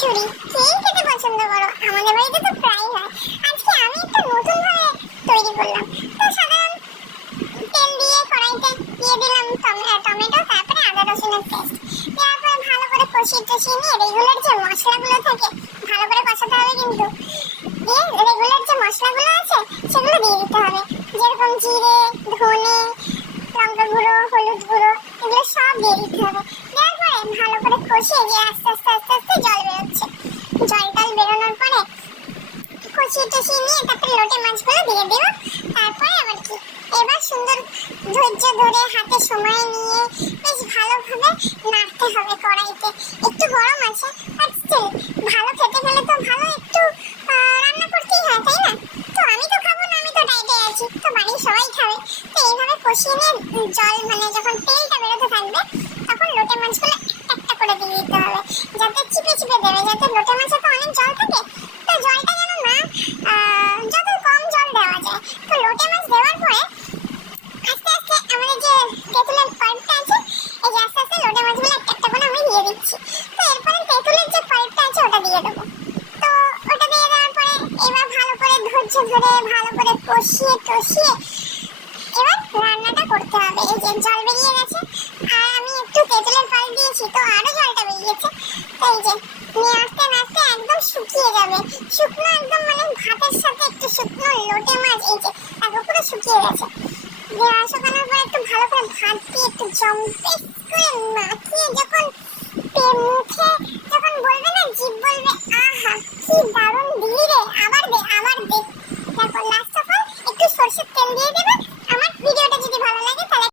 খিচুড়ি কে খেতে পছন্দ করো? আমাদের বাড়িতে তো প্রায় হয়। আজকে আমি একটা নতুন ভাবে তৈরি করলাম। তো সাধারণ তেল দিয়ে কড়াইতে দিয়ে দিলাম টমে- টমেটো, তারপরে আদা রসুনের পেস্ট। দেওয়ার পরে ভালো করে কষিয়ে টষিয়ে নিয়ে রেগুলার যে মশলাগুলো থাকে, ভালো করে কষাতে হবে কিন্তু। দিয়ে রেগুলার যে মশলাগুলো আছে, সেগুলো দিয়ে দিতে হবে। যেরকম জিরে, ধনে, লঙ্কা গুঁড়ো, হলুদ গুঁড়ো, এগুলো সব দিয়ে দিতে হবে। ভালো করে কষিয়ে দিয়ে আস্তে আস্তে আস্তে আস্তে জল বেরোচ্ছে। জল টল বেরোনোর পরে কষিয়ে টষিয়ে নিয়ে তারপরে লোটে মাছগুলো দিয়ে দেবো তারপরে আবার কি? এবার সুন্দর ধৈর্য ধরে হাতে সময় নিয়ে বেশ ভালোভাবে নাড়তে হবে কড়াইতে। একটু গরম আছে বাট স্টিল ভালো খেতে হলে তো ভালো একটু রান্না করতেই হয়, তাই না? তো আমি তো খাব না, আমি তো ডাইটে আছি, তো বাড়ির সবাই খাবে। তো এইভাবে কষিয়ে নিয়ে জল মানে যখন তেলটা বেরোতে থাকবে তখন লোটে মাছগুলো একটা একটা করে দিয়ে দিতে হবে যাতে দেবে যাতে লোটে মাছে তো অনেক জল থাকে, তো জলটা যেন না যত কম জল দেওয়া যায়, তো লোটে মাছ দেওয়ার পরে আস্তে আস্তে আমাদের যে তেঁতুলের পাল্পটা আছে, এই যে আস্তে আস্তে লোটে মাছগুলো একটা একটা করে আমি দিয়ে দিচ্ছি, তো এরপরে তেঁতুলের যে পাল্পটা আছে, ওটা দিয়ে দেবো। তো ওটা দিয়ে দেওয়ার পরে এবার ভালো করে ধৈর্য ধরে, ভালো করে কষিয়ে টষিয়ে নিয়ে আসতে নাড়তে একদম শুকিয়ে যাবে। শুকনো একদম মানে ভাতের সাথে একটু শুকনো লোটে মাছ, এই যে একদম পুরো শুকিয়ে গেছে। দেওয়া শুকানোর পর একটু ভালো করে ভাত দিয়ে একটু জম্পে করে মাখিয়ে যখন মুখে যখন বলবে না, জিভ বলবে, আহা, কি দারুণ দিলি রে, আবার দে আবার দে। তারপর লাস্ট অফ অল একটু সরষের তেল দিয়ে দেবে। আমার ভিডিওটা যদি ভালো লাগে